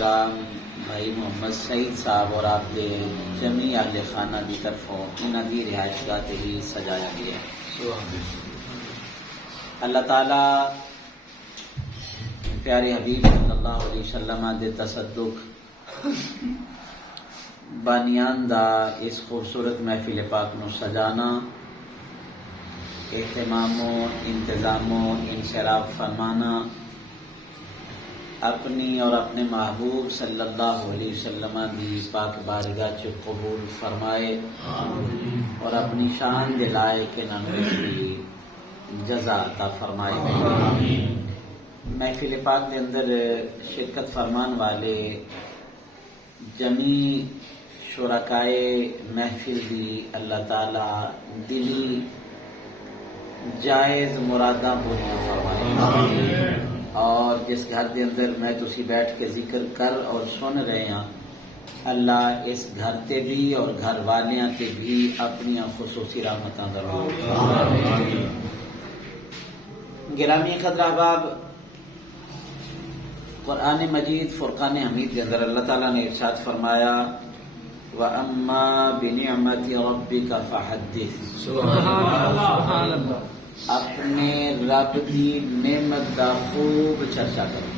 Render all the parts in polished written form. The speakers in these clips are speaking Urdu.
محترم بھائی محمد سعید صاحب اور آپ کے جمی اہل خانہ کی طرفوں انہوں کی رہائش گاہ ہی سجایا گیا ہے۔ اللہ تعالی پیارے حبیب صلی اللہ علیہ وسلم دے تصدق بانیان دا اس خوبصورت محفل پاک نو سجانا، اہتمام و انتظام و انصراف فرمانا اپنی اور اپنے محبوب صلی اللہ علیہ وسلم دی پاک بارگاہ چ قبول فرمائے اور اپنی شان دلائے کہ نامے جزا عطا فرمائے۔ محفل پاک کے اندر شرکت فرمان والے جمی شرکائے محفل دی اللہ تعالی دلی جائز مراداں پوریاں فرمائے، اور جس گھر دے اندر میں تسی بیٹھ کے ذکر کر اور سن رہے ہیں، اللہ اس گھر تے بھی اور گھر والیاں تے بھی اپنی خصوصی رحمتاں ضرور۔ گرامی قدر احباب، قرآن مجید فرقان حمید کے اندر اللہ تعالیٰ نے ارشاد فرمایا وَأَمَّا بِنِعْمَةِ رَبِّكَ فَحَدِّثْ، سبحان اللہ، اپنے رب دی نعمت دا خوب چرچا کرو۔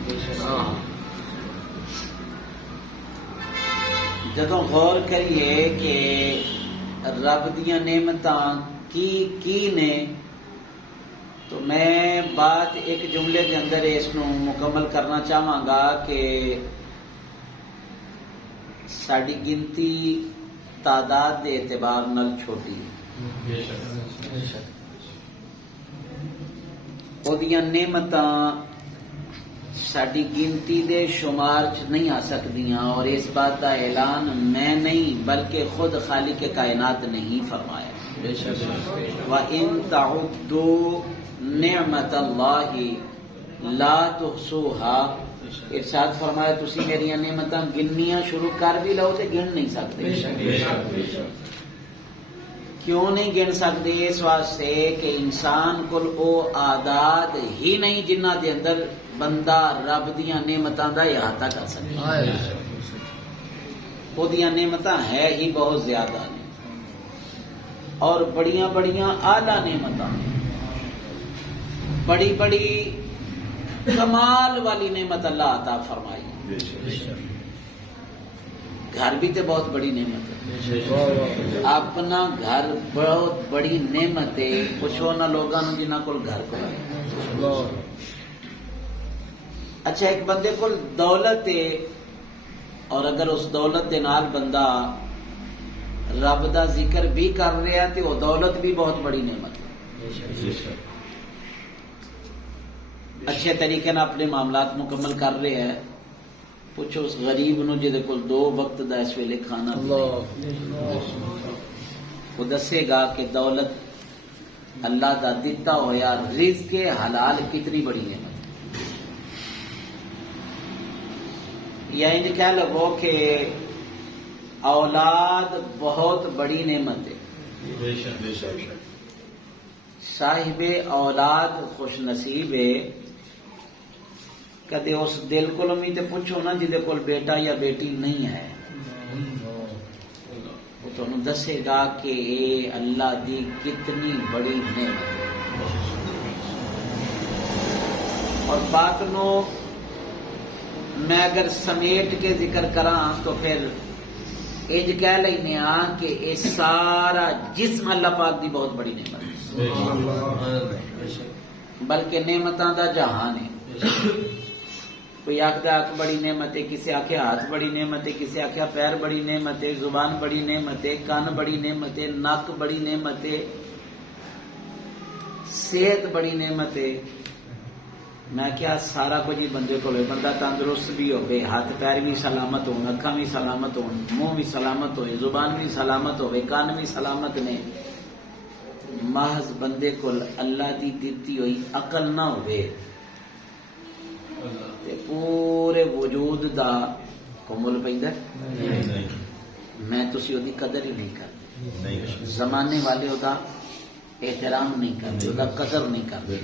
جدوں غور کریے کہ رب دیاں نعمتاں کی نے، تو میں بات ایک جملے کے اندر اس نو مکمل کرنا چاہاں گا کہ ساڈی گنتی تعداد دے اعتبار نال چھوٹی ہے، اودیاں نعمتاں ساڈی گنتی دے شمار چ نہیں آ سکدیاں، اور اس بات کا اعلان میں نہیں بلکہ خود خالق کائنات نے ہی فرمایا۔ وَإِن تَعُدُّوا نِعْمَتَ اللَّهِ لَا تُحْصُوهَا، ارشاد فرمایا تسی میری نعمتاں گننیاں شروع کر بھی لو تے گن نہیں سکتے۔ کیوں نہیں گن سکتے؟ اس واسطے کہ انسان کول او عادات ہی نہیں جنہ دے اندر بندہ رب دیاں نعمتاں دا احاطہ کر سکے۔ او دیاں نعمتاں ہے ہی بہت زیادہ نے، اور بڑیاں بڑیاں اعلیٰ نعمتاں، بڑی بڑی کمال والی نعمت اللہ عطا فرمائی۔ گھر بھی تے بہت بڑی نعمت ہے، اپنا گھر بہت بڑی نعمت ہے۔ پوچھو نہ لوگاں جنہاں کول گھر کو، اچھا ایک بندے کول دولت ہے، اور اگر اس دولت دے نال بندہ رب دا ذکر بھی کر رہا ہے تو وہ دولت بھی بہت بڑی نعمت ہے۔ اچھے طریقے نال اپنے معاملات مکمل کر رہے ہیں، پوچھو اس غریب نو جہدے کول 2 وقت دا اس ویلے کھانا وہ دسے گا کہ دولت اللہ دا دیتا ہویا رزق حلال کتنی بڑی نعمت ہے۔ یا ان کہہ لگو کہ اولاد بہت بڑی نعمت ہے، صاحب اولاد خوش نصیب ہے۔ کدے اس دل کو بھی تے پوچھو نا جہدے کول بیٹا یا بیٹی نہیں ہے، وہ تمہیں دسے گا کہ اے اللہ دی کتنی بڑی نعمت ہے۔ اور بات نو میں اگر سمیٹ کے ذکر کراں تو پھر اج کہہ لینے کہ اے سارا جسم اللہ پاک دی بہت بڑی نعمت ہے، بلکہ نعمتاں دا جہان ہے۔ کوئی آخدا ہاتھ بڑی نعمت ہے، کسی آخیا ہاتھ بڑی نعمت ہے، کسی آخیا پیر بڑی نعمت ہے، زبان بڑی نعمت ہے، کان بڑی نعمت ہے، نک بڑی نعمت ہے، صحت بڑی نعمت ہے۔ میں کیا سارا کچھ ہی بندے کو لے، بندہ تندرست بھی ہوئے، ہاتھ پیر بھی سلامت ہو، اکھاں بھی سلامت ہو، منہ بھی سلامت ہوئے، زبان بھی سلامت ہوئے، کان بھی سلامت نے، محض بندے کو اللہ دی دیتی ہوئی عقل نہ ہوئے تے پورے وجود دا کمل پیندا ہے۔ میں تسی دی قدر ہی نہیں کرتے، زمانے والے دا احترام نہیں کرتے، دا قدر نہیں کرتے۔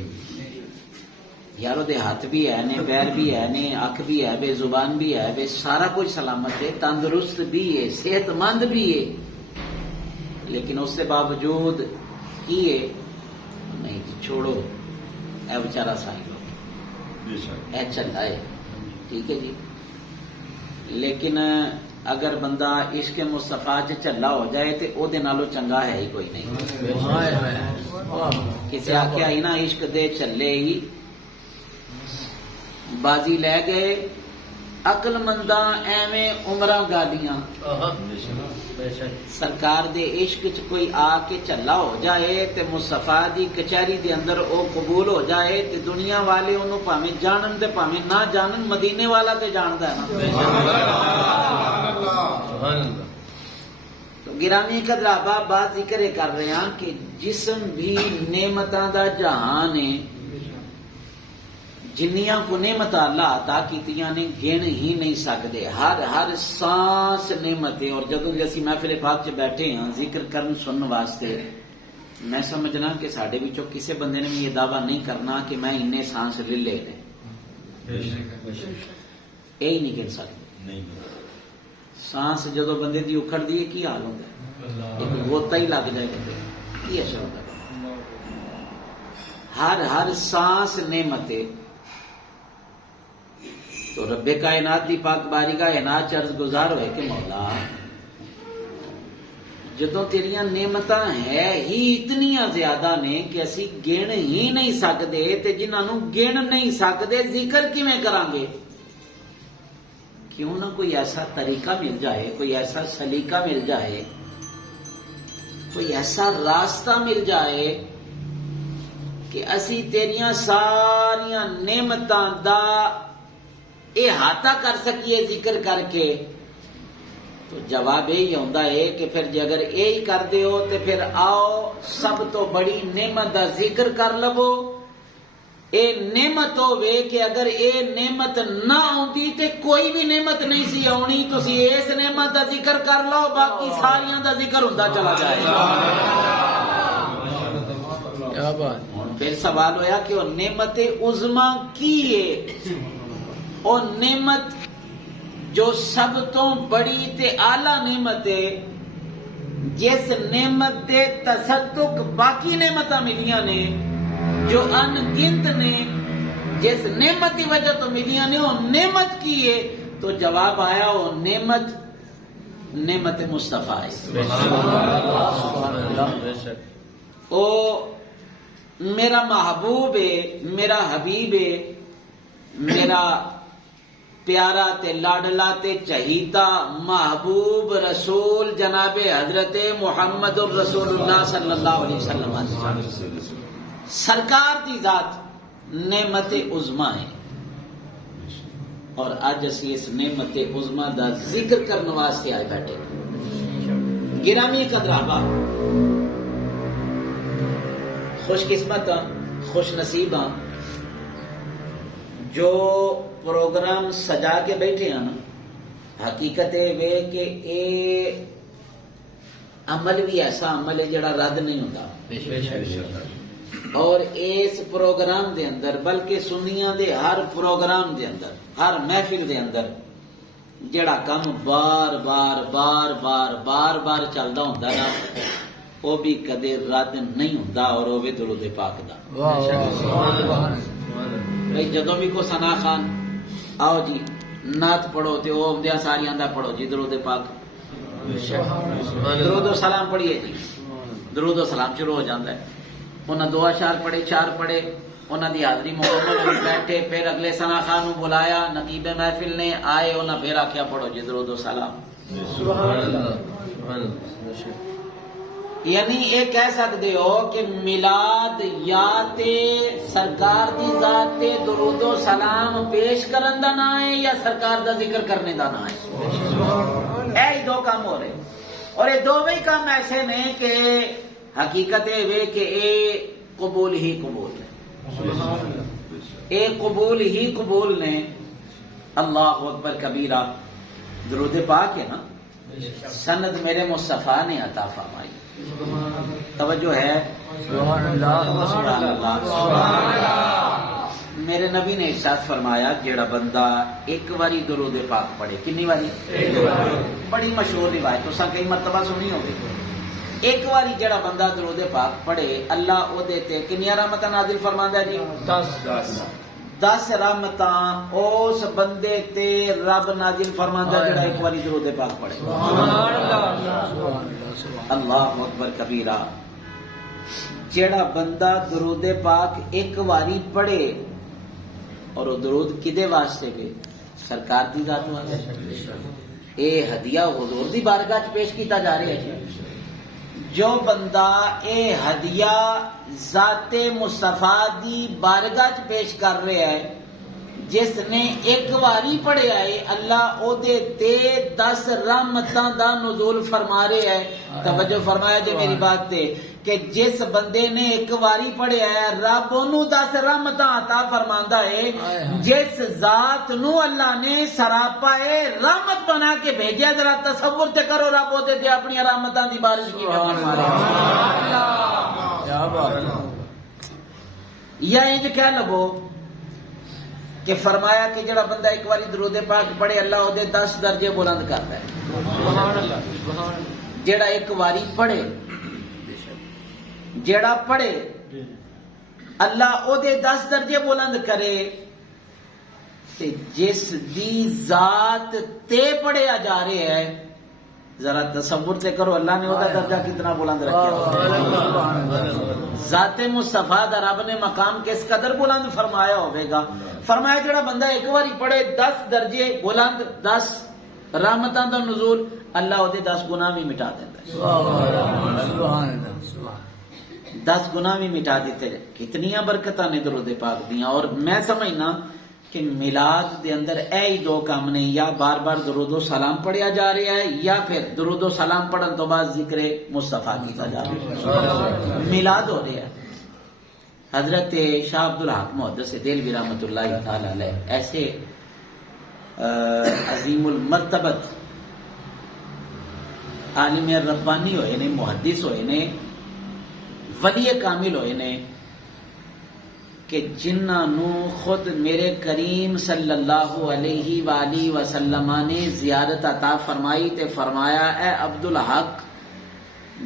یار وہ ہاتھ بھی ہے نے، پیر بھی ہے نے، اکھ بھی ہے بے، زبان بھی ہے بے، سارا کچھ سلامت ہے، تندرست بھی ہے، صحت مند بھی ہے، لیکن اس سے باوجود کیے نہیں جی چھوڑو اے بیچارہ سائیں لوگ اے چل رہا ہے، ٹھیک ہے جی. لیکن اگر بندہ عشق مصطفیٰ چ چلا ہو جائے تو او دے نالوں چنگا ہے ہی کوئی نہیں. کسی آخیا ہی نا عشق دے چلے ہی بازی لے گئے عقل منداں ایویں عمراں گالیاں. سرکار دے عشق چ کوئی آ کے چلا ہو جائے تے مصطفیٰ دی کچہری دے اندر او قبول ہو جائے تے دنیا والے انہوں پاویں جانن تے پاویں نہ جانن، مدینے والا تے جاندا ہے نا. تو گرامی قدر احباب بات ذکر کر رہے ہیں کہ جسم بھی نعمتاں دا جہان ہے. جنیاں کو نعمت اللہ عطا کیتیاں نے گن ہی نہیں سکتے. ہر سانس نعمت ہے. اور جدوں اسی محفل پاک چ بیٹھے ہاں ذکر کرن سنن واسطے، میں سمجھنا کہ ساڈے وچوں کسے بندے نے بھی یہ دعویٰ نہیں کرنا کہ میں انے سانس لے لے نے، یہی نہیں گن سکتے. سانس جدو بندے دی اکھڑ دی کی حال ہوتا ہے؟ ایک غوطہ ہی لگ جائے کتے کی اثر ہوتا ہے. ہر سانس نعمت ہے. تو رب کائنات دی پاک باری کا عنایت عرض گزار ہوئے کہ مولا جدوں تیریاں نعمتاں ہے ہی اتنیاں زیادہ نے کہ اسی گن ہی نہیں سکتے، تے جنہاں نوں گن نہیں سکتے ذکر کیویں کران گے؟ کیوں نہ کوئی ایسا طریقہ مل جائے، کوئی ایسا سلیقہ مل جائے، کوئی ایسا راستہ مل جائے کہ اسی تیریاں ساریاں نعمتاں دا احاطہ کر سکیے ذکر کر کے. تو جواب یہی ہوتا ہے کہ پھر جے اگر یہی کر دیو تو پھر آؤ سب تو بڑی نعمت دا ذکر کر لو. اے نعمت ہوے کہ اگر اے نعمت نہ آتی تے کوئی بھی نعمت نہیں سی آنی. تسی اس نعمت دا ذکر کر لو، باقی ساریاں دا ذکر ہوندا چلا جائے. پھر سوال ہویا کہ وہ نعمت عظما کی ہے؟ اور نعمت جو سب تو بڑی تے اعلی نعمت ہے، جس نعمت دے تصدق باقی نعمتاں ملیاں نے جو ان گنت نے، جس نعمت کی وجہ تو ملیاں نے، وہ نعمت کی ہے؟ تو جواب آیا وہ نعمت مصطفیٰ ہے. او میرا محبوب ہے، میرا حبیب ہے، میرا پیارا تے لاڈلا تے چہیتا محبوب رسول جناب حضرت محمد الرسول اللہ صلی اللہ علیہ وسلم سرکار دی ذات نعمت عظما ہے. اور اج اسی اس نعمت عظما دا ذکر کرنے واسطے آئے بیٹھے. گرامی قدر احباب، خوش قسمت ہاں، خوش نصیب ہاں جو پروگرام سجا کے بیٹھے ہیں نا. حقیقت ہے کہ اے عمل بھی ایسا عمل ہے جڑا رد نہیں ہوتا. اور اس پروگرام دے اندر بلکہ سنیاں دے ہر پروگرام دے اندر، ہر محفل دے اندر جڑا کام بار بار بار بار بار بار چلدا ہوندا نا، وہ بھی کدے رد نہیں ہوندا. اور وہ بھی درود پاک دا. بھائی جدوں بھی کو ثنا خان آؤ جی نعت پڑھو تے او اندیا ساریاں دا پڑھو جی درود پاک، درود و سلام پڑھیے جی. درود و سلام شروع ہو جاتا ہے. انہاں دو اشعار پڑھے، چار پڑھے، انہاں دی حاضری مکمل بیٹھے. پھر اگلے ثنا خان نو بلایا، نقیب محفل نے آئے، انہاں پھر آکھیا پڑھو جی درود و سلام. سبحان اللہ. یعنی یہ کہہ سکتے ہو کہ میلاد یا تے سرکار دی ذات تے درود و سلام پیش کرن دا نام ہے یا سرکار دا ذکر کرنے دا نام ہے. اے دو کام ہو رہے، اور یہ دو ہی کام ایسے نے کہ حقیقت ہے کہ اے قبول ہی قبول ہے. اے قبول ہی قبول نے. اللہ اکبر کبیرہ. درود پاک ہے نا، سند میرے مصطفیٰ نے عطا فرمائی. توجہ ہے؟ سبحان اللہ سبحان اللہ سبحان اللہ. میرے نبی نے ارشاد فرمایا جیڑا بندہ ایک واری درود پاک پڑھے، کنی واری؟ بڑی مشہور روایت تو کئی مرتبہ سنی ہوگی. ایک واری جیڑا بندہ درود پاک پڑھے اللہ او دے تے کنیاں رحمتاں نازل فرماندا ہے جی؟ 10 رحمتاں اس بندے تے رب نازل فرماندا جیڑا ایک واری درود پاک پڑھے. سبحان اللہ، اللہ اکبر کبیرہ. جیڑا بندہ درود پاک ایک واری پڑھے اور وہ درود کدے واسطے پہ؟ سرکار دی ذات واسطے. اے ہدیہ حضور دی بارگاہ چ پیش کیتا جا رہا ہے. جو بندہ اے ہدیہ ذات مصطفیٰ دی بارگاہ چ پیش کر رہا ہے، جس نے ایک واری پڑھیا ہے اللہ او دے تے 10 رحمتاں دا نزول فرما رہا ہے. توجہ فرمایا جی میری بات تے کہ جس بندے نے ایک واری پڑھیا ہے رب انہوں 10 رحمتاں عطا فرماندا ہے. جس ذات نو اللہ نے سراپا رحمت بنا کے بھیجیا، ذرا تصور تے کرو رب او دے تے اپنی رحمتاں دی بارش کی فرما رہا ہے. یا انج کہہ لو کہ فرمایا کہ جڑا بندہ ایک واری درود پاک پڑھے اللہ او دے 10 درجے بلند کرتا ہے. جڑا ایک واری پڑھے، جڑا پڑھے اللہ او دے 10 درجے بلند کرے. تے جس دی ذات تے پڑھیا جا رہے ہے ذرا تصور تے کرو اللہ نے او دا درجہ کتنا بلند رکھا. ذات مصطفیٰ دا رب نے مقام کس قدر بلند فرمایا ہوئے گا. فرمایا جڑا بندہ ایک باری پڑھے 10 درجے بلند، 10 رحمتاں دا نزول، اللہ او دے 10 گناہ بھی مٹا دیتا ہے. 10 گناہ بھی مٹا دیتے. کتنیاں برکتاں نے درود پاک دیاں. اور میں سمجھنا کہ میلاد دے اندر اے ہی 2 کام نے، یا بار بار درود و سلام پڑھیا جا رہا ہے یا پھر درود و سلام پڑھن تو بعد ذکر مصطفیٰ کیتا جا رہا ہے. میلاد ہو رہا ہے. حضرت شاہ عبدالحق محدث دہلوی رحمۃ اللہ تعالی علیہ ایسے عظیم المرتبت عالم ربانی ہوئے نے، محدث ہوئے نے، ولی کامل ہوئے نے کہ جنہاں نو خود میرے کریم صلی اللہ علیہ وآلہ وسلم نے زیارت عطا فرمائی تے فرمایا اے عبدالحق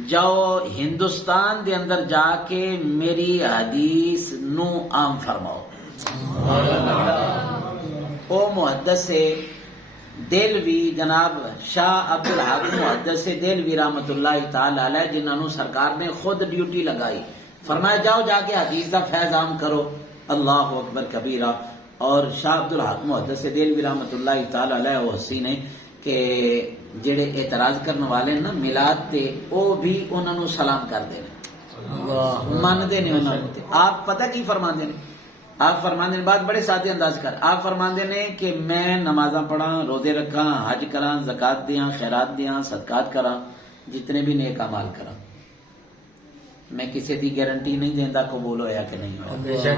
جاؤ ہندوستان دے اندر جا کے میری حدیث نو عام فرماؤ. او محدث دہلوی جناب شاہ عبدالحق محدث دہلوی رحمۃ اللہ تعالی علیہ جنہوں نے سرکار نے خود ڈیوٹی لگائی، فرمایا جاؤ جا کے حدیث کا فیض عام کرو. اللہ اکبر کبیرہ. اور شاہ عبدالحق محدث دہلوی رحمۃ اللہ تعالی علیہ وہ حسین ہے کہ جڑے اعتراض کرنے والے نا میلاد تے او بھی انہوں نے سلام کر دے ماندے نے انہوں نے. آپ پتہ کی فرماندے نے؟ آپ فرماندے نے بات بڑے سادے انداز کر. آپ فرماندے نے کہ میں نمازاں پڑھاں، روزے رکھاں، حج کراں، زکات دیاں، خیرات دیاں، صدقات کراں، جتنے بھی نیک اعمال کراں. میں کسی دی گارنٹی نہیں دیندا قبول ہویا کہ نہیں ہویا.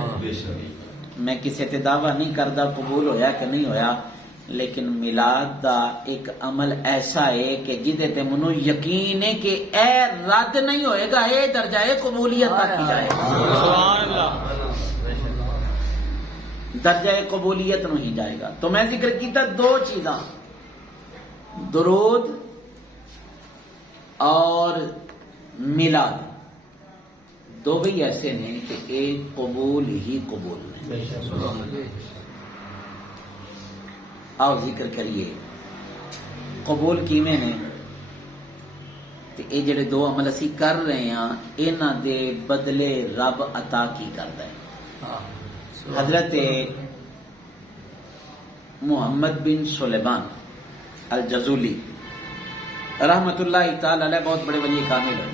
میں کسی تے دعویٰ نہیں کردا قبول ہویا کہ نہیں ہویا. لیکن میلاد دا ایک عمل ایسا ہے کہ جدے تے منو یقین ہے کہ اے رد نہیں ہوئے گا، اے درجہ قبولیت تک کی جائے گا. سبحان اللہ. درجہ قبولیت نہیں جائے گا. تو میں ذکر کیتا 2 چیزاں، درود اور میلاد، 2 بھی ایسے ہیں کہ ایک قبول ہی قبول نہیں. آؤ ذکر کریے قبول کیویں نے. تے اے جڑے 2 عمل اسی کر رہے ہیں انہاں دے بدلے رب عطا کی کردا ہے. حضرت محمد بن سلیمان الجزولی رحمت اللہ تعالی علیہ بہت بڑے ولی کامل ہیں.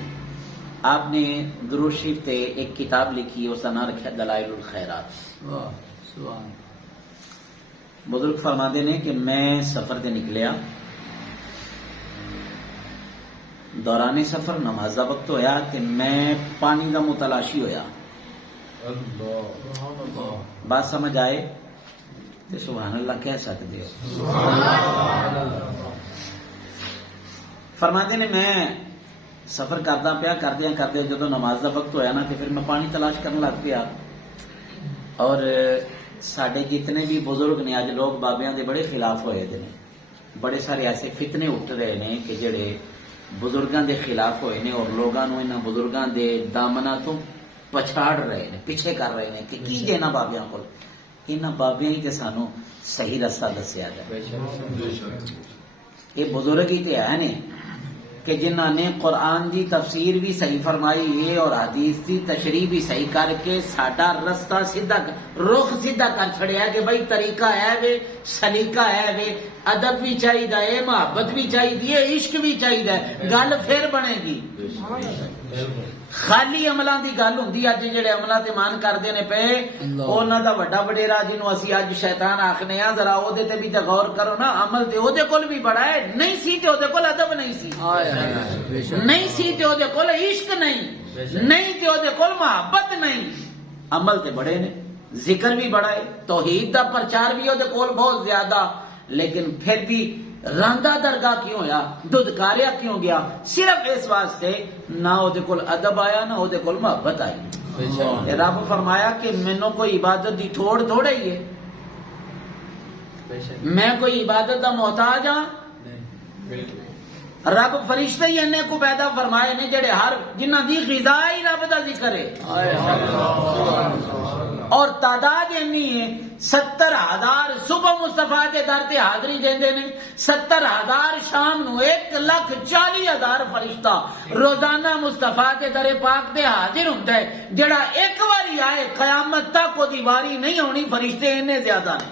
آپ نے درود شریف تے ایک کتاب لکھی، اس کا نام رکھا دلائل الخیرات. بزرگ فرماتے ہیں کہ میں سفر تے نکلیا، دوران سفر نماز دا وقت ہویا کہ میں پانی دا متلاشی ہویا. بات سمجھ آئے تو سبحان اللہ کہہ سکتے ہو. فرماتے ہیں میں سفر کردا پیا، کردیا جدو نماز دا وقت ہویا نا تو پھر میں پانی تلاش کرنے لگ پیا. اور ساڈے جتنے بھی بزرگ نے اج لوگ بابیاں دے بڑے خلاف ہوئے دے نے، بڑے سارے ایسے فتنے اٹھ رہے نے کہ جڑے بزرگاں دے خلاف ہوئے نے اور لوگاں نو انہاں بزرگاں دے دامنا تو پچھاڑ رہے نے، پیچھے کر رہے نے کہ کی جے انہاں بابیاں کول، انہاں بابیاں ہی تے سانو صحیح رستہ دسیا جائے۔ یہ بزرگ ہی تے ہے نے کہ جنہاں نے قرآن دی تفسیر بھی صحیح فرمائی ہے اور حدیث دی تشریح بھی صحیح کر کے ساڈا رستہ سیدھا رخ سیدھا کر چھڑیا کہ بھائی طریقہ ہے وے، سلیقہ ہے وے، ادب بھی چاہیے، محبت بھی چاہیے، عشق بھی چاہیے، گل پھر بنے گی۔ خالی عملاں دی گل ہوندی، اج جڑے عملاں تے مان کردے نے پے انہاں دا وڈا وڈیرا جنوں اسی اج شیطان آکھنے ہاں، ذرا او دے تے بھی تے غور کرو نا، عمل تے او دے کول بھی بڑا ہے، نہیں سی تے او دے کول ادب نہیں سی، نہیں سی تے او دے کول عشق نہیں، نہیں تے او دے کول محبت نہیں، عمل تے بڑے نے، ذکر بھی بڑا ہے، توحید دا پرچار بھی او دے کول بہت زیادہ، لیکن پھر بھی راندہ درگاہ کیوں ہویا، ددکاریا کیوں گیا؟ صرف اس واسطے نہ او دے کول ادب آیا، نہ او دے کول محبت آئی۔ رب فرمایا کہ مینوں کوئی عبادت دی تھوڑ تھوڑے ہی ہے، میں کوئی عبادت دا محتاج ہاں؟ رب فرشتے ہی انہیں کو پیدا فرمائے نے جڑے ہر جنہ دی غذا ہی رب دا ذکر ہے، اور تعداد اینی ہے 70,000 صبح مصطفیٰ دے در تے حاضری دیندے نے، 70,000 شام نو 1,40,000 فرشتہ روزانہ مصطفیٰ دے در پاک دے حاضر ہوندا ہے، جڑا ایک واری آئے قیامت تک کو دی واری نہیں ہونی، فرشتے انہیں زیادہ ہیں۔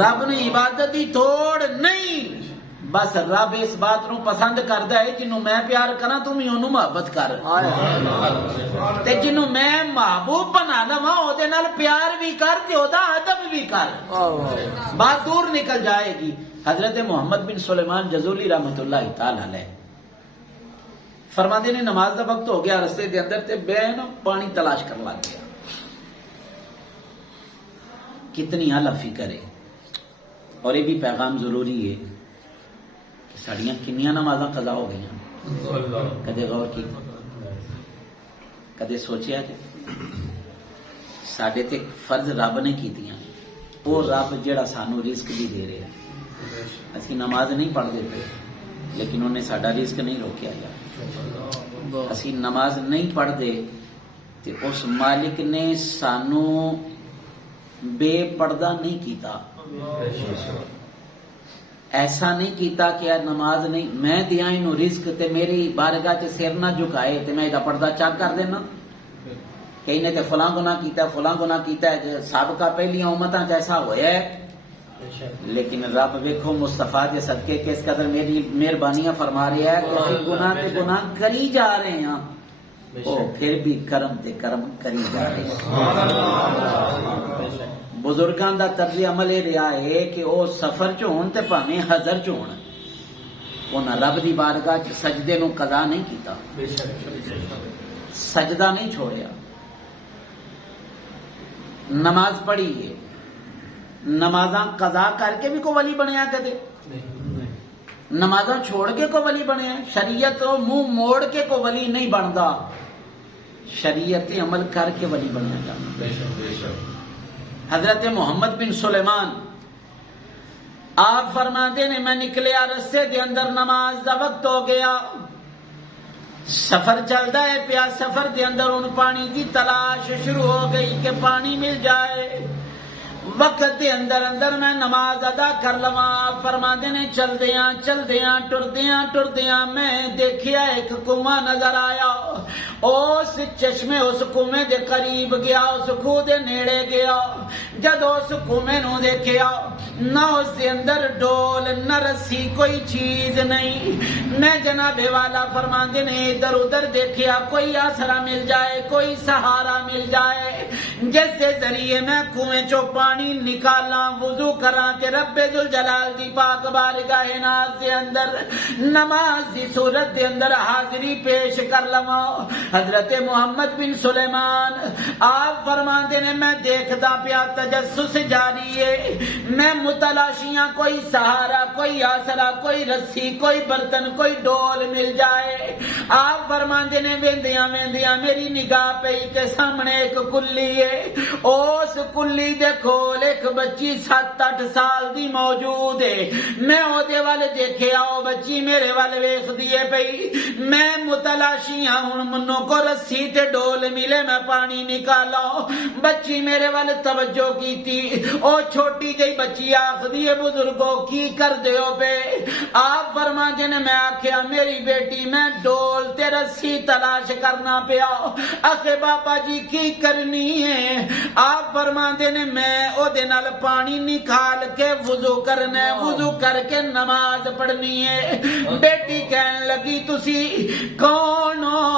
رب نے عبادت دی توڑ نہیں، بس رب اس بات نو پسند کردا ہے جنوں میں پیار کراں تم ہی اونوں محبت کر، تے جنوں میں محبوب بنا لواں او دے نال پیار بھی کر تے او دا ادب بھی کر، بات دور نکل جائے گی۔ حضرت محمد بن سلیمان جزولی رحمۃ اللہ تعالی علیہ فرماتے نے نماز دا وقت ہو گیا، رستے دے اندر تے میں نا پانی تلاش کرن لگ گیا، کتنی حلفی کرے، اور یہ بھی پیغام ضروری ہے کہ ساڑیاں کنیاں نمازاں قضا ہو گئی ہیں، کدے غور کی، کدے سوچیا کہ ساڈے تے فرض رب نے کیتیاں، وہ رب جڑا سانو رزق بھی دے رہے ہیں، اسی نماز نہیں پڑھ دیتے لیکن انہیں ساڈا رزق نہیں روکیا گیا، اسی نماز نہیں پڑھ دے تے اس مالک نے سانو بے پردہ نہیں کیتا، ایسا نہیں کیتا کہ نماز نہیں میں دیاں انہوں رزق تے میری بارگاہ چ سر نہ جھکائے تے میں ایدہ پردہ چاک کر دینا کہ انہیں تے فلاں گناہ کیتا ہے، فلاں گناہ کیتا ہے، سابقہ پہلیاں امتاں جیسا ہویا ہے، لیکن رب ویکھو مصطفیٰ دے صدقے کس قدر میری مہربانیاں فرما رہی ہے کہ گناہ تے گناہ کری جا رہے ہیں، او پھر بھی کرم تے کرم کری جا رہے ہیں۔ بزرگاں دا طرز عمل یہ رہا ہے کہ وہ سفر چ ہون تے بھاویں حضر چ ہون، انہاں رب دی بارگاہ چ سجدے نو قضا نہیں کیتا، سجدہ نہیں چھوڑیا، نماز پڑھی ہے، نمازاں قضا کر کے بھی کو ولی بنیا کدے، نمازاں چھوڑ کے کو ولی بنیا، شریعت منہ موڑ کے کو ولی نہیں بندا، شریعت عمل کر کے ولی بنیا جاتا۔ حضرت محمد بن سلیمان آپ فرماتے نے میں نکلیا رستے دے اندر نماز دا وقت ہو گیا، سفر چلدا ہے پیا، سفر دے اندر ان پانی دی تلاش شروع ہو گئی کہ پانی مل جائے، وقت دے اندر اندر میں نماز ادا کر لواں۔ فرماتے نے چلدیاں چلدیاں ٹردیاں ٹردیاں میں دیکھیا ایک کنواں نظر آیا، اس چشمے اس کنویں دے قریب گیا، اس کھو دے نیڑے گیا، جد اس کنویں نو دیکھیا نہ اس دے اندر ڈول نہ رسی کوئی چیز نہیں، میں جناب والا فرماندے نے ادھر ادھر دیکھیا کوئی آسرا مل جائے، کوئی سہارا مل جائے جس کے ذریعے میں کنویں چو پانی نکالاں، وضو کراں کہ رب ذوالجلال دی پاک بارگاہ ناز دے اندر نماز دی صورت دے اندر حاضری پیش کر لواں۔ حضرت محمد بن سلیمان آپ فرماندے نے میں دیکھدا پیا تجسس جاری ہے، میں متلاشیاں کوئی سہارا، کوئی آسرا، کوئی رسی، کوئی برتن، کوئی ڈول مل جائے۔ آپ فرماندے نے ویندیاں ویندیاں میری نگاہ پئی کہ سامنے ایک کلی ہے، اس کلی دے کول ایک بچی 7-8 سال دی موجود ہے۔ میں او دے والے دیکھیا، او بچی میرے والے ویکھ دیے پئی، میں متلاشیاں ہن منوں کو رسی تے ڈول ملے میں پانی نکالاں۔ بچی میرے والے توجہ کیتی، او چھوٹی جئی بچی آخدی ہے بزرگو کی کر دیو پہ؟ آپ فرماندے نے میں آکھیا میری بیٹی میں ڈول تے رسی تلاش کرنا پیا۔ آخے بابا جی کی کرنی ہے؟ آپ فرماندے نے میں او دے نال پانی نکال کے وضو کرنا ہے، وضو کر کے نماز پڑھنی ہے۔ بیٹی کہنے لگی تسی کون ہو؟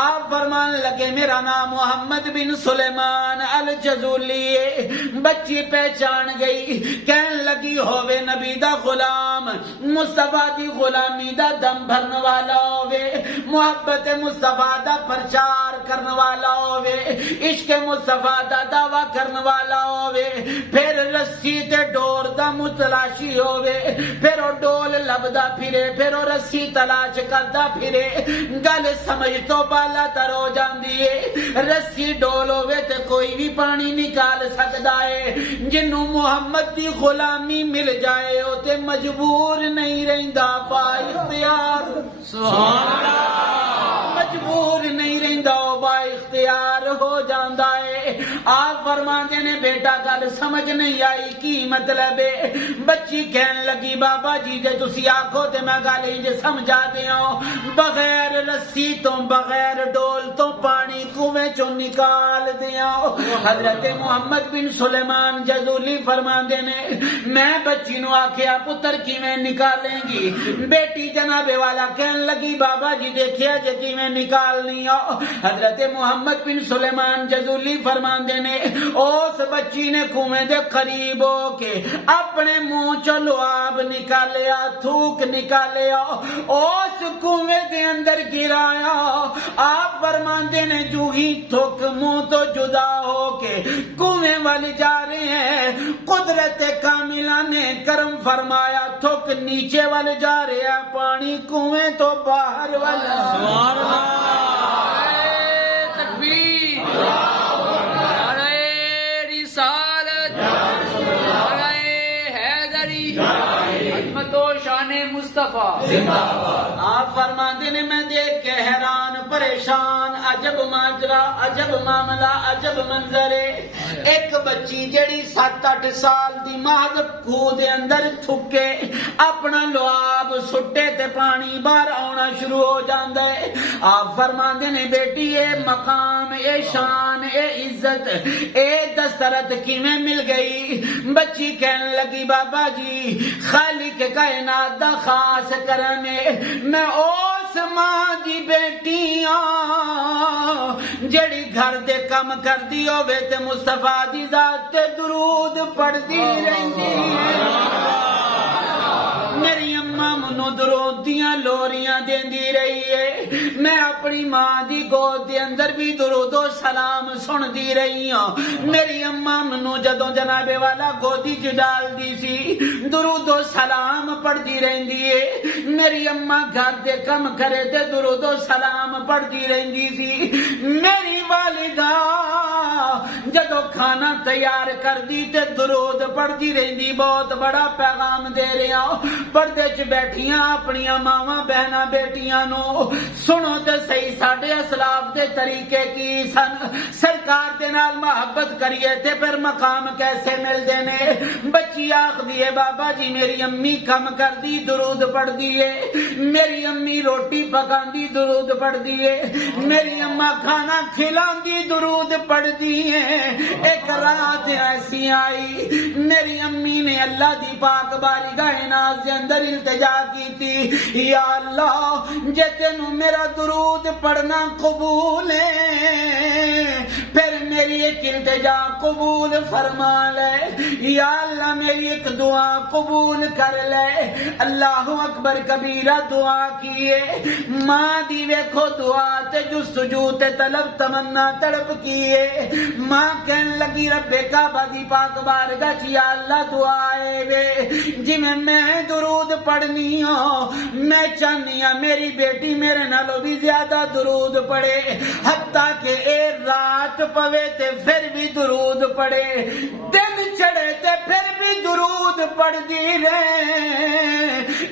آپ فرمان لگے میرا نام محمد بن سلیمان الجزولی ہے۔ بچی پہچان گئی، کہنے لگی ہووے نبی دا غلام، مصطفیٰ دی غلامی دا دم بھرن والا ہووے، محبت مصطفیٰ دا پرچار کرن والا ہووے، عشق مصطفیٰ دا دعویٰ کرن والا ہووے، پھر رسی تے ڈور دا متلاشی ہووے، پھر او ڈول لبدا پھرے، پھر او رسی تلاش کردا پھرے۔ گل سمجھ تو بالا تر ہو جاندی ہے، رسی ڈول ہووے تے کوئی بھی پانی نکال سکدا ہے، جنوں محمد دی غلامی مل جائے او تے مجبور نہیں رہندا، با اختیار سبحان اللہ، مجبور نہیں رہندا، با اختیار ہو جاندا ہے۔ آپ فرماندے نے بیٹا گل سمجھ نہیں آئی کی مطلب ہے؟ بچی کہن لگی بابا جی جے تسی آکھو تے میں گل انج سمجھا دیاں، بغیر رسی تو بغیر ڈول تو پانی کنویں چوں نکال دیاں۔ حضرت محمد بن سلیمان جزولی فرماندے نے میں بچی نو آکھیا پتر کیویں نکالیں گی؟ بیٹی جناب والا کہن لگی بابا جی دیکھیا جے کیویں نکالنی آ۔ حضرت محمد بن سلیمان جزولی فرماندے نے اس بچی نے کنویں دے قریب ہو کے اپنے منہ چوں لعاب نکالیا، تھوک نکالیا، اس کنویں دے اندر گرایا۔ آپ فرماندے نے جو ہی تھوک منہ تو جدا ہو کے کنویں والی جا رہے ہیں، قدرت کاملہ نے کرم فرمایا، تھوک نیچے والے جا رہے ہیں، پانی کنویں تو باہر والا۔ سبحان اللہ، تکبیر، نعرہ رسالت، نعرہ حیدری، عظمت و شان مصطفیٰ۔ آپ فرماندے نے میں دیکھ کے حیران پریشان، عجب ماجرا، عجب معاملہ، عجب منظرے۔ ایک بچی جڑی 7-8 سال دی محض کھو دے اندر تھکے اپنا لعاب سٹے تے پانی باہر آنا شروع ہو جاندا ہے۔ آپ فرماندے نے بیٹی اے مقام، اے شان، اے عزت، اے دسترت کیویں مل گئی؟ بچی کہنے لگی بابا جی خالق کائنات دا خاص کرم ہے، میں اس ماں دی بیٹی ہاں جڑی گھر دے کم کردی ہووے تے مصطفیٰ دی ذات تے درود پڑھدی رہندی ہے۔ میری اماں منو درود دیاں لوریاں دیندی رہی ہے، میں اپنی ماں دی گود دے اندر بھی درود و سلام سن دی رہی ہوں۔ میری اماں منو جدوں جناب والا گودی چ ڈال دی سی درود و سلام پڑھدی رہندی ہے۔ میری اماں گھر دے کم کرے تے درود و سلام پڑھدی رہندی سی۔ میری والدہ جدوں کھانا تیار کر دی تے درود پڑھدی رہندی۔ بہت بڑا پیغام دے رہا پردے چ بیٹھیاں اپنی ماواں بہناں بیٹیاں نو سنو تے صحیح ساڈے اسلاف دے طریقے کی سن، سرکار دے نال محبت کریے تے پھر مقام کیسے ملدے نے۔ بچی آخدی ہے بابا جی میری امی کم کردی درود پڑھدی ہے، میری امی روٹی پکاندی درود پڑھدی ہے، میری اماں کھانا کھلاندی درود پڑھدی ہے۔ ایک رات ایسی آئی میری امی نے اللہ دی پاک بارگاہ ناز دے اندر التجا کی تھی، یا اللہ جے تینوں میرا درود پڑھنا قبول ہے پھر میری ایک التجا قبول فرما لے، یا اللہ میری ایک دعا قبول کر لے۔ اللہ اکبر کبیرہ دعا کیے، ماں دی ویکھو دعا تے جستجو تے طلب تمنا تڑپ کیے۔ ماں کہن لگی رب کعبہ دی پاک بارگاہ چ یا اللہ دعائے وے جی میں درود پڑھنی ہوں میں چاہنی ہوں میری بیٹی میرے نالوں بھی زیادہ درود پڑھے حتیٰ کہ اے رات پوے تے پھر بھی درود پڑھے دن چڑھے تے پھر بھی درود پڑھ دی رہے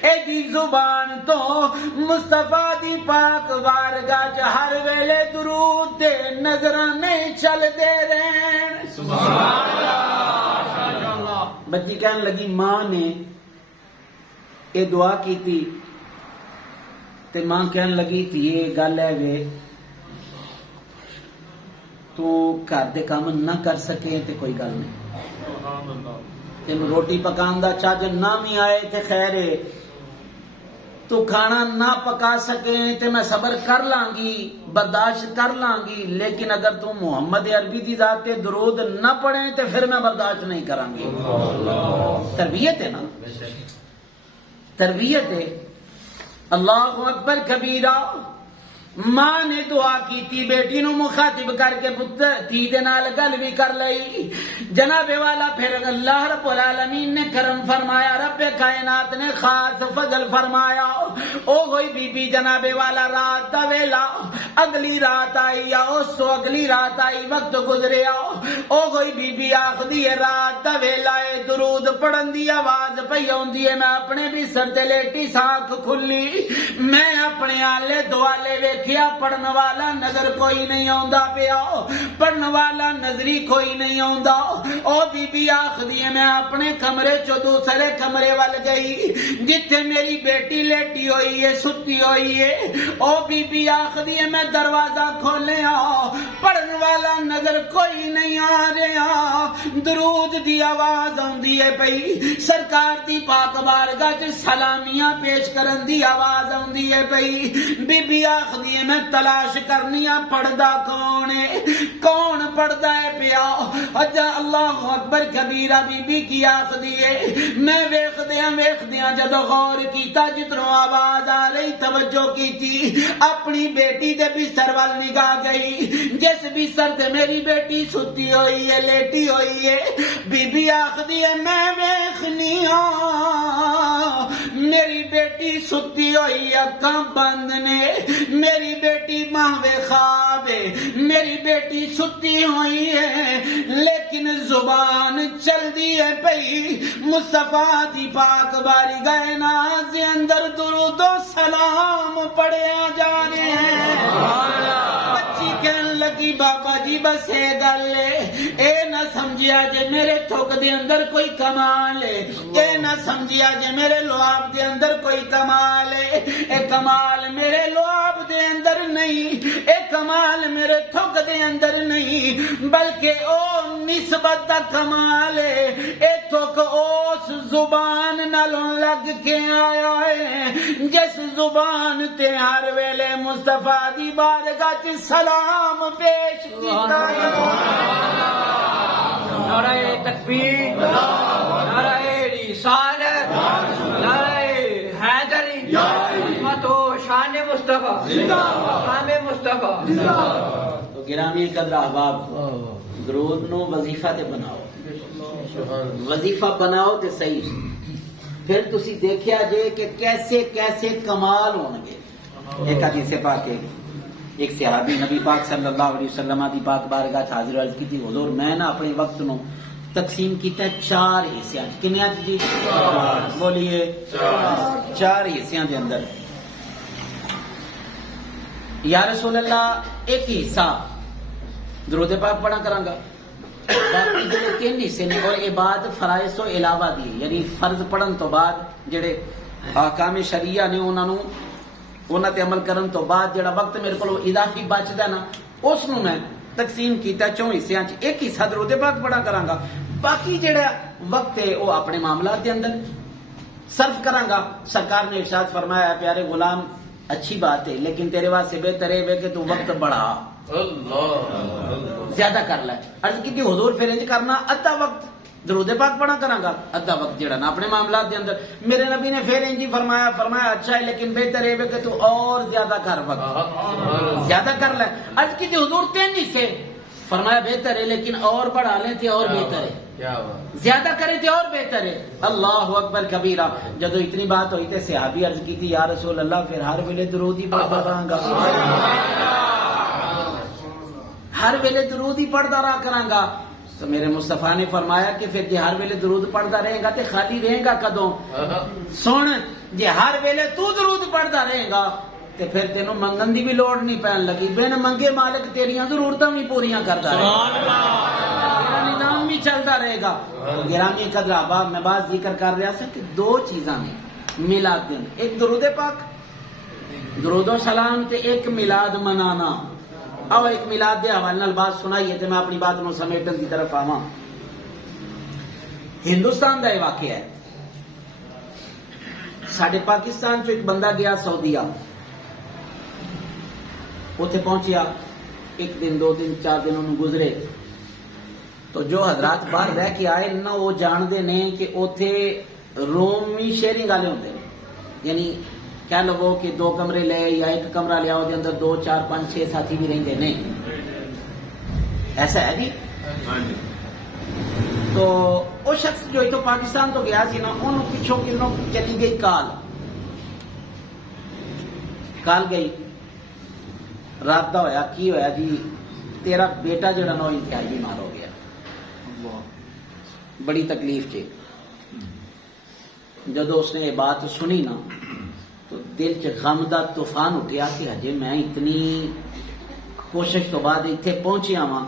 اے دی زبان تو مصطفیٰ دی پاک بارگاہ چ ہر ویلے درود دے نظرانے چل دے رہے سبحان اللہ بچی کہنے لگی ماں نے یہ دعا کی تھی تے ماں کہنے لگی تھی یہ گل ہے وے تو گھر دے کام نہ کر سکے تے کوئی گل نہیں تین روٹی پکان دا چاج نہ بھی آئے تے خیر ہے تو کھانا نہ پکا سکے تے میں صبر کر لانگی برداشت کر لانگی لیکن اگر تم محمد عربی دی ذات تے درود نہ پڑھیں تے پھر میں برداشت نہیں کرانگی تربیت ہے نا تربیت ہے اللہ اکبر کبیرہ ماں نے دعا کی تھی بیٹی نو مخاطب کر کے پتر تھی دے نال گل بھی کر لئی جناب والا پھر اللہ رب العالمین نے کرم فرمایا رب کائنات نے خاص فضل فرمایا او ہوئی بی بی جناب والا رات دا ویلا اگلی رات آئی یا اس تو اگلی رات آئی وقت گزریا او ہوئی بی بی آخدی ہے رات دا ویلا ہے درود پڑھن دی آواز پئی ہوندی ہے میں اپنے بھی سر تے لیٹی ساکھ کھلی میں اپنے آلے دوالے ویکھ پڑھن والا نظر کوئی نہیں آندا پیا پڑھن والا نظری کوئی نہیں آندا او بی بی آخدی ہے میں اپنے کمرے چو دوسرے کمرے وال گئی جتھے میری بیٹی لیٹی ہوئی ہے ستی ہوئی ہے او بی بی آخدی ہے میں دروازہ کھولیا پڑھن والا نظر کوئی نہیں آ رہا درود دی آواز آندی ہے پئی سرکار دی پاک بارگاہ چ سلامیاں پیش کرن دی آواز آندی ہے پئی بی بی آخدی میں تلاش کرنیا پڑھدا کون ہے کون پڑھدا ہے پیا اجا اللہ اکبر کبیرہ بی بی کی آخدی ہے میں ویکھدیاں جدو غور کیتا جدروں آواز آ رہی توجہ کی تھی اپنی بیٹی دے بستر وال نگاہ گئی جس بستر تے میری بیٹی ستی ہوئی ہے لیٹی ہوئی ہے بی بی آخدی ہے میں ویکھنی ہوں میری بیٹی ستی ہوئی اکھاں بند نے میری بیٹی ماہوے خواب ہے میری بیٹی ستی ہوئی ہے لیکن زبان چل دی ہے پئی مصطفیٰ دی پاک بارگاہ ناز اندر درود و سلام پڑھیا جا رہے ہیں بچی کہن لگی بابا جی بس اے گل ہے اے نہ سمجھیا جے میرے تھوک دے اندر کوئی کمال ہے اے نہ سمجھیا جے میرے لعاب دے اندر کوئی کمال ہے اے کمال میرے لعاب دے اندر نہیں اے کمال میرے تھوک دے اندر نہیں بلکہ او نسبت دا کمال ہے اے تھوک اس زبان نالوں لگ کے آیا ہے جس زبان تے ہر ویلے مصطفیٰ دی بارگاہ چ سلام پیش کیتا ہے نعرہ تکبیر نعرہ رسالت نعرہ حیدری متو شان مصطفیٰ شان مصطفیٰ تو گرامی قدر احباب درود نو وظیفہ تے بناؤ وظیفہ بناؤ تے صحیح پھر تسی دیکھیا جے کہ کیسے کیسے کمال ہونگے ایک حدیث پاک ہے ایک صحابی نبی پاک صلی اللہ علیہ وسلم دی پاک بارگاہ حاضر عرض کی تھی حضور میں نا اپنے وقت نو تقسیم کیتا ہے 4 حصے کنے جی بولیے 4 حصے دے اندر یا رسول اللہ ایک حصہ درود پاک پڑھا کراں گا باقی جڑے 3 حصے نے اور عبادت فرائض تو علاوہ دی یعنی فرض پڑھن تو بعد جڑے احکام شریعہ نے انہاں تے عمل کرن تو بعد جڑا وقت میرے کول اضافی بچدا نا اس نو میں تقسیم کیتا 4 حصیاں چ ایک حصہ درود پاک پڑھا کراں گا باقی جڑا وقت ہے وہ اپنے معاملات دے اندر صرف کراں گا سرکار نے ارشاد فرمایا پیارے غلام اچھی بات ہے لیکن تیرے واسطے بہتر ہے کہ تو وقت بڑھا زیادہ کر لے عرض کی حضور پھر انج کرنا ادھا وقت درود پاک پڑھا کراں گا ادھا وقت جڑا نا اپنے معاملات دے اندر میرے نبی نے پھر انج فرمایا اچھا ہے لیکن بہتر ہے کہ تو اور زیادہ کر وقت زیادہ کر لے عرض کی حضور 3 حصے فرمایا بہتر ہے لیکن اور بڑھا لیں تے اور بہتر ہے، کیا بات، زیادہ کریں تے اور بہتر ہے۔ اللہ اکبر کبیرہ۔ جدو اتنی بات ہوئی تے صحابی عرض کی تھی یا رسول اللہ پھر ہر ویلے درود ہی پڑھتا رہاں گا، ہر ویلے درود ہی پڑھتا رہا کراں گا؟ تو میرے مصطفیٰ نے فرمایا کہ پھر جی ہر ویلے درود پڑھتا رہے گا تے خالی رہے گا کدوں؟ سن جی ہر ویلے تو درود پڑھتا رہے گا تے پھر تینوں منگن دی بھی لوڑ نہیں پہن لگی، بن منگے مالک تیریاں ضرورتاں بھی پوریاں کرتا رہے گا، تیرا نظام بھی چلتا رہے گا۔ گرامی قدر احباب، میں بات ذکر کر رہا تھا کہ دو چیزاں نے میلاد دن، ایک درود پاک درود و سلام تے ایک میلاد منانا۔ او ایک میلاد دے حوالے نال بات سنائیے تے میں اپنی بات نو سمیٹن کی طرف آواں۔ ہندوستان دا یہ واقعہ ہے، ساڈے پاکستان چ ایک بندہ گیا سعودیہ، اوتھے پہنچیا، ایک دن دو دن چار دن انہوں گزرے، تو جو حضرات باہر رہ کے آئے نہ وہ جاندے نے کہ اوتھے رومی شیئرنگ والے ہوندے نے، یعنی کہہ لو کہ 2 کمرے لے یا ایک کمرہ لیا دے اندر 2 4 5 6 ساتھی بھی رہندے نہیں، ایسا ہے جی؟ تو وہ شخص جو تو پاکستان تو گیا سی نا، انہوں پچھوں کلوں چلی گئی کال گئی، رابطہ ہویا، کی ہویا جی تیرا بیٹا جڑا نا انتہائی بیمار ہو گیا، بڑی تکلیف چ۔ جدو اس نے یہ بات سنی نا تو دل چ غم دا طوفان اٹھیا کہ ہجے میں اتنی کوشش تو بعد اتنے پہنچیا وا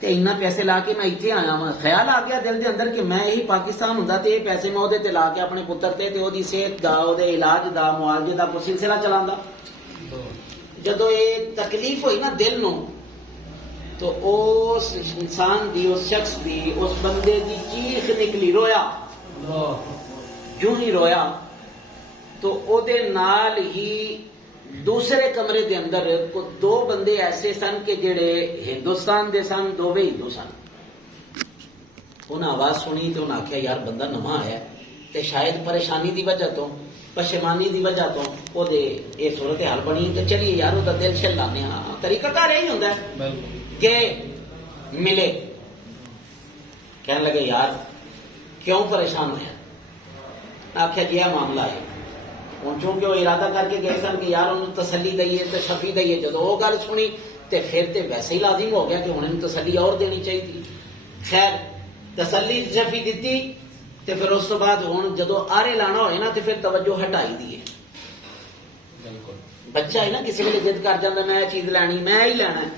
تے اتنا پیسے لا کے میں اتنے آیا وا، خیال آ گیا دل دے اندر کہ میں یہی پاکستان ہوں تے یہ پیسے میں تے لا کے اپنے پتر تے وہ صحت دا وہ علاج دا معالجے دا کوئی سلسلہ چلا۔ جدو یہ تکلیف ہوئی نا دل نو تو اس انسان دی، اس شخص دی، اس بندے دی چیخ نکلی، رویا، جو ہی رویا تو او دے نال ہی دوسرے کمرے دے اندر کو 2 بندے ایسے سن کہ جڑے ہندوستان دے سن، دوویں ہندو سن۔ انہاں آواز سنی تو انہاں آخیا یار بندہ نواں آیا تے شاید پریشانی دی وجہ تو، پشیمانی دی وجہ تو او دے یہ صورتحال بنی، تو چلیے یار وہ دل شل لانے، ہاں طریقہ کار یہی ہوندا ہے کہ ملے۔ کہنے لگے یار کیوں پریشان ہویا؟ آخیا جی یہ معاملہ ہے، ہوں چونکہ وہ ارادہ کر کے گئے سن کہ یار انہوں تسلی دئیے تو شفی دئیے، جب وہ گل سنی تو پھر تو ویسے ہی لازم ہو گیا کہ انہیں تسلی اور دینی چاہیے۔ خیر تسلی شفی دیتی تو پھر اس تو بعد ہوں جدو آرے لانا ہوئے نا تو پھر توجہ ہٹائی دیے۔ بچہ ہے نا کسی ویلے ضد کر جاتا میں یہ چیز لینی، میں ہی لینا ہے،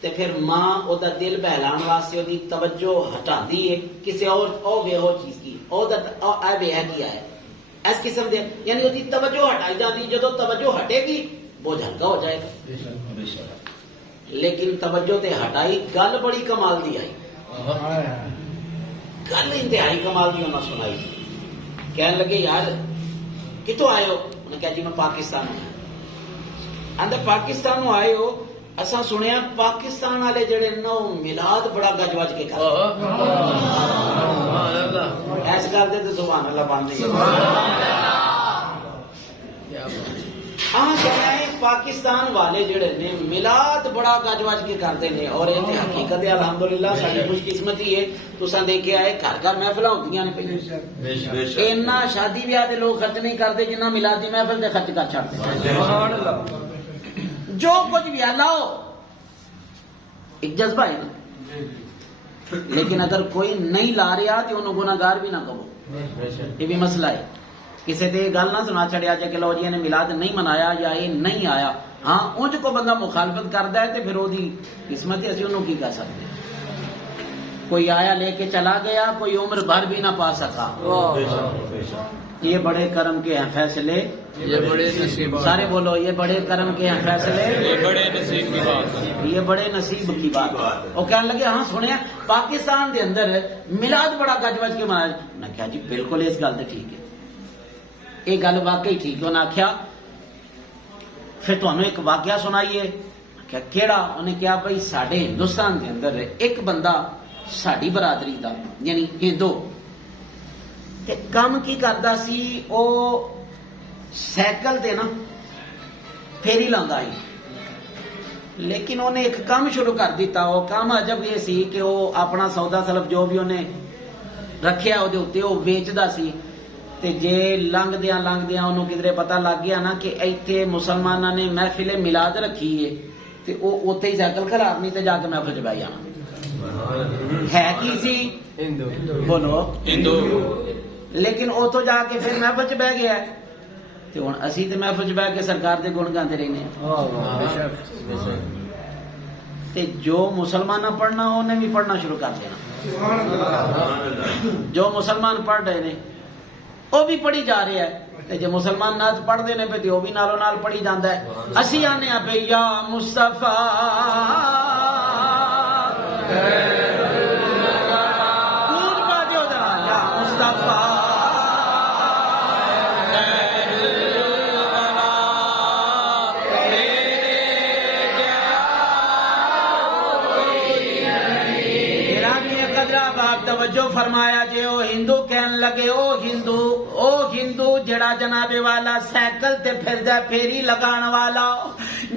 تو پھر ماں وہ دل بہلان واسطے وہ توجہ ہٹا ہے کسی اور چیز کی، بے کیا ہے اس قسم دے، یعنی وہ توجہ ہٹائی جاتی، جدو توجہ ہٹے گی بوجھ ہلکا ہو جائے گا۔ لیکن توجہ تے ہٹائی گل بڑی کمال دی آئی، گل انتہائی کمال دی انہوں نے سنائی۔ کہنے لگے یار کتوں آئے ہو؟ انہیں کہا جی میں پاکستان ہوں۔ اندر پاکستان آئے ہو، اساں سنیا پاکستان والے جڑے نو میلاد بڑا گج وج کے کرتے، ایس گل دے تو سبحان اللہ بن گئی۔ ہاں سنائے پاکستان والے جڑے نے میلاد بڑا گج وج کے کرتے ہیں، اور یہ حقیقت ہے الحمدللہ ساری خوش قسمتی ہے۔ تساں دیکھے آئے گھر گھر محفل ہوندیاں نے پہ، اینا شادی بیاہ دے لوگ خرچ نہیں کرتے جنہ میلادی محفل دے خرچ کر چھڑتے۔ جو کچھ بھی لاؤ ایک جذبہ ہے نا، لیکن اگر کوئی نہیں لا رہا تو انہوں گناہگار بھی نہ کہو، یہ بھی مسئلہ ہے۔ کسی سے گل نہ سنا چڑیا جائے کہ لو جی نے میلاد نہیں منایا یا یہ نہیں آیا، ہاں اونج کو بندہ مخالفت کرتا ہے تو پھر وہ قسمت ہے، اسی انہوں کی کہہ سکتے۔ کوئی آیا لے کے چلا گیا، کوئی عمر بھر بھی نہ پا سکا۔ یہ بڑے کرم کے ہیں فیصلے، یہ بڑے نصیب، سارے بولو یہ بڑے کرم کے ہیں فیصلے، یہ بڑے نصیب کی بات ہے، یہ بڑے نصیب کی بات ہے۔ وہ کہنے لگے ہاں سنیا پاکستان دے اندر میلاد بڑا گج وج کے منایا۔ میں کہا جی بالکل اس گل تو ٹھیک ہے، یہ گل واقعی ٹھیک ہے۔ انہیں آخیا پھر تمہیں ایک واقعہ سنائیے۔ کیا کیڑا؟ انہیں کیا بھائی ساڈے ہندوستان دے اندر ایک بندہ ساڈی برادری دا یعنی ہندو تے کام کی کردا سی، او سائیکل تے نا پھیری لاندا سی، لیکن انہیں ایک کام شروع کر دیتا. وہ کام عجب یہ سی کہ وہ اپنا سودا سلف جو بھی انہیں رکھیا وہ اتنے وہ ویچدا سی. تے جے لنگدیاں انہوں کدھرے پتہ لگ گیا نا کہ ایتھے مسلمانوں نے محفل میلاد رکھی ہے تے وہ اوتھے ہی سائیکل خرابنی تے جا کے محفل چ بہ جانا. ہے کی سی ہندو بولو ہندو لیکن اتوں جا کے پھر محفل چ بہ گیا. تے ہن اسی تے محفل چ بہ کے سرکار دے گن گاندے رہنے ہیں. تے جو مسلمان پڑھنا انہیں بھی پڑھنا شروع کر دینا. جو مسلمان پڑھ رہے ہیں وہ بھی پڑھی جا رہے ہیں. جو مسلمان نعت پڑھتے ہیں پہ وہ بھی نالوں نال پڑھی جاتا ہے. اسی آنے پہ یا مصطفیٰ خود باجو ذرا یا مصطفیٰ توجہ فرمایا جے او ہندو کہن لگے او ہندو جڑا جناب والا سائیکل تے پھردا پھیری لگان والا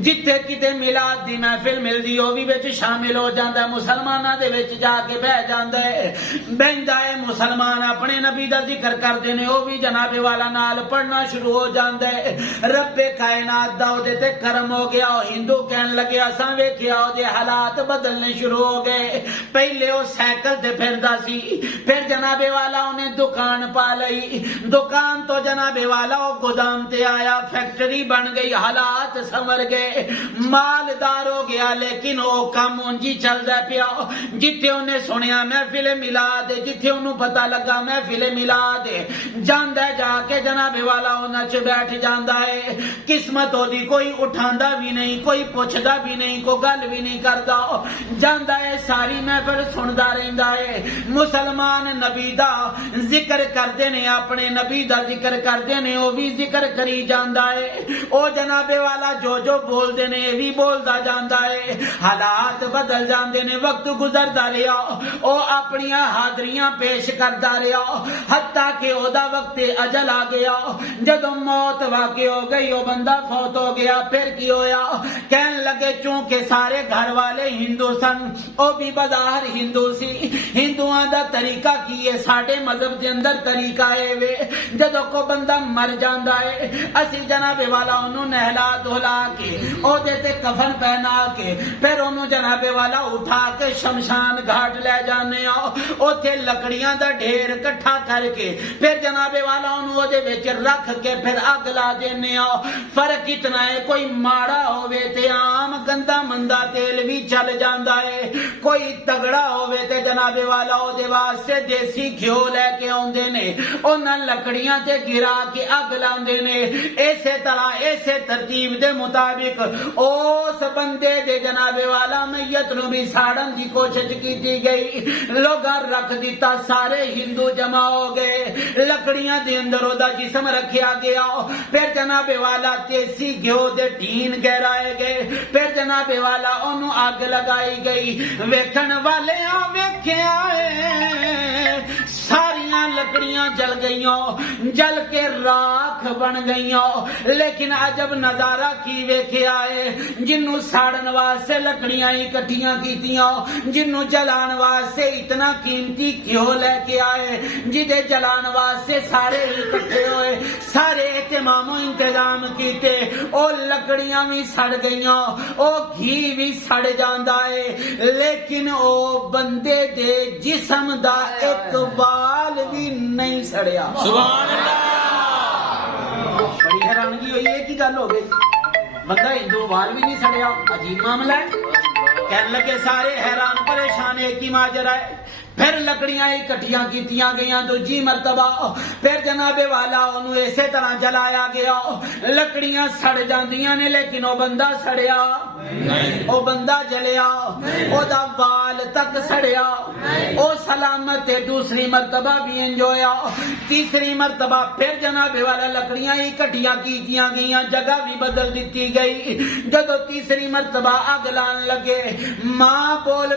جتھے کتے میلاد دی محفل ملدی او بھی وچ شامل ہو جاندا ہے. مسلماناں دے وچ جا کے بیٹھ جاندا ہے. بہندا ہے مسلمان اپنے نبی دا ذکر کردے نے او بھی جناب والا نال پڑھنا شروع ہو جاندا ہے. رب کائنات دا او دے تے کرم ہو گیا. او ہندو کہن لگے اساں ویکھیا او دے حالات بدلنے شروع ہو گئے. پہلے او سائیکل تے پھردا سی پھر جناب والا انہیں دکان پا لئی. دکان تو جناب والا وہ گودام تے آیا فیکٹری بن گئی. حالات سنور گئے مالدار ہو گیا. لیکن وہ کام انجی چلدا پیا. جتھے انہیں سنیا محفل میلاد جتھے انہوں پتہ لگا محفل میلاد جاندا جا کے جناب والا انہاں چ بیٹھ جاندا ہے. قسمت دی کوئی اٹھاندا بھی نہیں کوئی پوچھدا بھی نہیں کوئی گل بھی نہیں کردا. جاندا ہے ساری محفل سندا رہندا ہے. مسلمان نبی دا ذکر کردے نے اپنے نبی دا ذکر کردے نے وہ بھی ذکر کری جاندا ہے. او جناب والا جو بول دے نے بھی بولدا جاندا ہے. حالات بدل جاندے نے وقت گزردا رہیا او اپنی حاضریاں پیش کردا رہیا حتیٰ کہ او دا وقت اجل آ گیا. جدوں موت واقع ہو گئی او بندہ فوت ہو گیا. پھر کی ہویا کہن لگے چونکہ سارے گھر والے ہندو سن او بھی بظاہر ہندو سی. ہندوؤں دا طریقہ کی ہے ساڈے مذہب دے اندر طریقہ ہے وے جدوں کو بندہ مر جاندا ہے اسی جناب والا انہوں نہلا دھلا کے او دے تے کفن پہنا کے پھر انہوں جناب والا اٹھا کے شمشان گھاٹ لے جانے اوتھے لکڑیاں دا ڈھیر کٹھا کر کے پھر جناب والا انہوں دے وچ رکھ کے پھر اگ لا دینے. فرق اتنا ہے کوئی ماڑا ہووے تے عام گندا مندا تیل بھی چل جاندا ہے. کوئی تگڑا ہووے تے جناب والا او دے واسطے دیسی گھیو لے کے آوندے نے انہاں لکڑیاں تے گرا کے اگ لاندے نے. اسی طرح اسی ترتیب دے مطابق اس بندے دے جناب والا میت نو بھی ساڑن دی کوشش کیتی گئی. لوگاں رکھ دیتا سارے ہندو جمع ہو گئے. لکڑیاں دے اندر او دا جسم رکھیا گیا. پھر جناب والا دیسی گھیو دے ٹین گہرائے گئے. پھر جناب والا انہوں اگ لگائی گئی. ویکھن والے ویکھیا ساریاں لکڑیاں جل گئیوں جل کے راکھ بن گئیوں. لیکن عجب نظارہ کی ویکھیا ہے جنوں ساڑن واسطے لکڑیاں اکٹھیاں کیتیاں جنوں جلان واسطے اتنا قیمتی گھیو لے کے آئے جدے جلان واسطے سارے اکٹھے ہوئے سارے اہتمام و انتظام کیتے او لکڑیاں بھی سڑ گئیاں او گھی بھی سڑ جاندا ہے. لیکن او بندے دے جسم دا ایک بال بھی نہیں سڑیا. سبحان اللہ. بڑی حیرانگی ہوئی ہے کی گل ہو گئی بندہ ہندو بال بھی نہیں سڑیا. عجیب معاملہ ہے. کہنے لگے سارے حیران پریشان ایک ہی ماجرا ہے. پھر لکڑیاں اکٹھیاں کیتیاں گئیاں دوجی مرتبہ. پھر جناب والا انہوں اسی طرح جلایا گیا. لکڑیاں سڑ جاندیاں نے لیکن او بندہ سڑیا او بندہ جلیا او دا وال تک سڑیا او سلامت. دوسری مرتبہ بھی انجویا. تیسری مرتبہ پھر جناب والا لکڑیاں اکٹھیاں کیتیاں گئیاں جگہ بھی بدل دیتی گئی. جدو تیسری مرتبہ اگ لان لگے ماں بول